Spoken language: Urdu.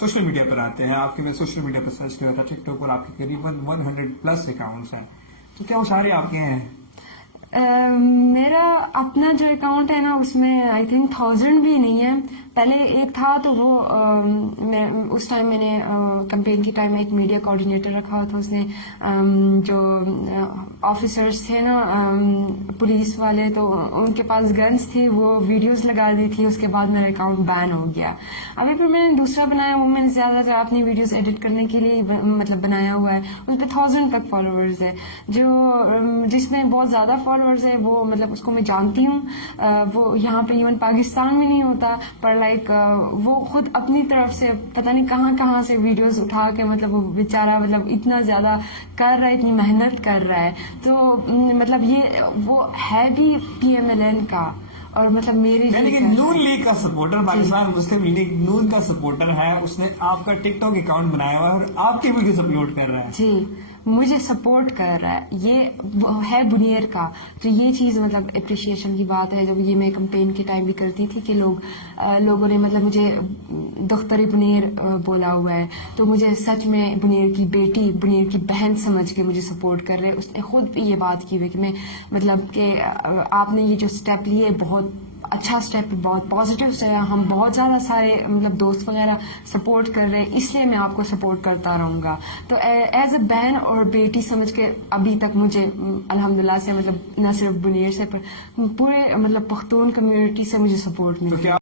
سوشل میڈیا پر آتے ہیں. آپ کے میں سوشل میڈیا پر سرچ کرا تھا ٹک ٹاک پر آپ کے قریباً 100+ اکاؤنٹس ہیں, تو کیا وہ سارے آپ کے ہیں؟ میرا اپنا جو اکاؤنٹ ہے نا اس میں آئی تھنک 1000 بھی نہیں ہے. پہلے ایک تھا تو وہ اس ٹائم میں نے کمپین کے ٹائم میں ایک میڈیا کوآرڈینیٹر رکھا ہوا تھا. اس نے جو آفیسرس تھے نا پولیس والے تو ان کے پاس گنس تھی, وہ ویڈیوز لگا دی تھی. اس کے بعد میرا اکاؤنٹ بین ہو گیا. ابھی پھر میں نے دوسرا بنایا, وہ میں نے زیادہ تر اپنی ویڈیوز ایڈٹ کرنے کے لیے مطلب بنایا ہوا ہے. اس پہ 1000 تک فالوورز ہے. جس میں بہت زیادہ فالوورز ہے وہ مطلب اس کو میں جانتی ہوں, وہ یہاں پہ ایون پاکستان میں نہیں ہوتا, پر لائک وہ خود اپنی طرف سے پتہ نہیں کہاں سے ویڈیوز اٹھا کے مطلب وہ بیچارہ مطلب اتنا زیادہ کر رہا ہے, اتنی محنت کر رہا ہے. تو مطلب یہ وہ ہے بھی PMLN کا, اور مطلب میرے لیکن نون لیگ کا سپورٹر, پاکستان مسلم لیگ نون کا سپورٹر ہے, اس نے آپ کا ٹک ٹاک اکاؤنٹ بنایا ہوا ہے اور آپ کی ویڈیوز اپلوڈ کر رہا ہے. جی, مجھے سپورٹ کر رہا ہے. یہ ہے بنیر کا, تو یہ چیز مطلب اپریشیشن کی بات ہے. جب یہ میں کمپین کے ٹائم بھی کرتی تھی کہ لوگوں نے مطلب مجھے دختر بنیر بولا ہوا ہے, تو مجھے سچ میں بنیر کی بیٹی, بنیر کی بہن سمجھ کے مجھے سپورٹ کر رہے. اس نے خود بھی یہ بات کی ہوئی کہ میں مطلب کہ آپ نے یہ جو اسٹیپ لیے بہت اچھا اسٹیپ, بہت پازیٹیو سے, ہم بہت زیادہ سارے مطلب دوست وغیرہ سپورٹ کر رہے ہیں, اس لیے میں آپ کو سپورٹ کرتا رہوں گا. تو ایز اے بہن اور بیٹی سمجھ کے ابھی تک مجھے الحمدللہ سے مطلب نہ صرف بنیر سے پر پورے مطلب پختون کمیونٹی سے مجھے سپورٹ مل رہا ہے.